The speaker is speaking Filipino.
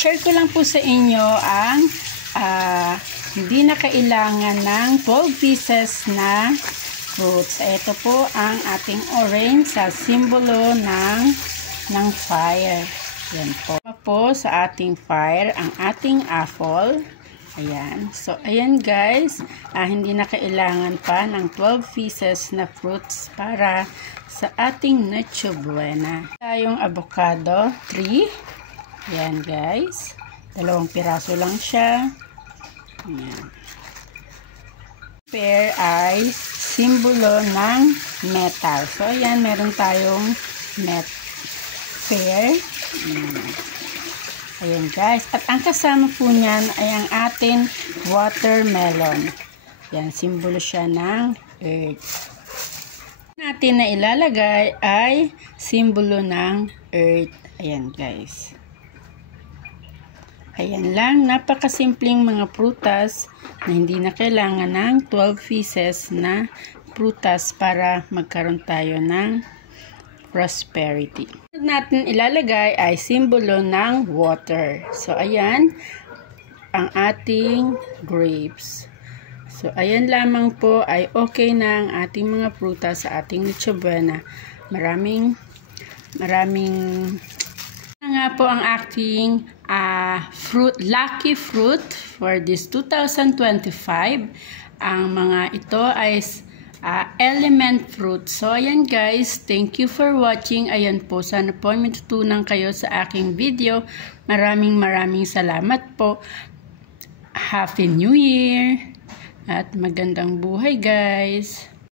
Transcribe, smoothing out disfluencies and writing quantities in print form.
share ko lang po sa inyo ang hindi na kailangan ng 12 pieces na fruits. Ito po ang ating orange sa simbolo ng fire. Yan po sa ating fire ang ating apple. Ayan. So, ayan guys. Hindi na kailangan pa ng 12 pieces na fruits para sa ating Noche Buena. Tayong avocado, 3. Ayan guys. 2 piraso lang siya. Ayan. Pear ay simbolo ng metal. So, ayan. Meron tayong pear. Ayan guys. At ang kasama po niyan ay ang ating watermelon. Ayan. Simbolo siya ng earth. Natin na ilalagay ay simbolo ng earth. Ayan guys. Ayan lang, napakasimpleng mga prutas na hindi na kailangan ng 12 pieces na prutas para magkaroon tayo ng prosperity. Natin ilalagay ay simbolo ng water. So, ayan ang ating grapes. So, ayan lamang po ay okay na ang ating mga prutas sa ating Noche Buena. Maraming nga po ang aking lucky fruit for this 2025. Ang mga ito ay element fruit. So, ayan guys. Thank you for watching. Ayan po. Sana po may tutunan kayo sa aking video. Maraming salamat po. Happy New Year! At magandang buhay guys!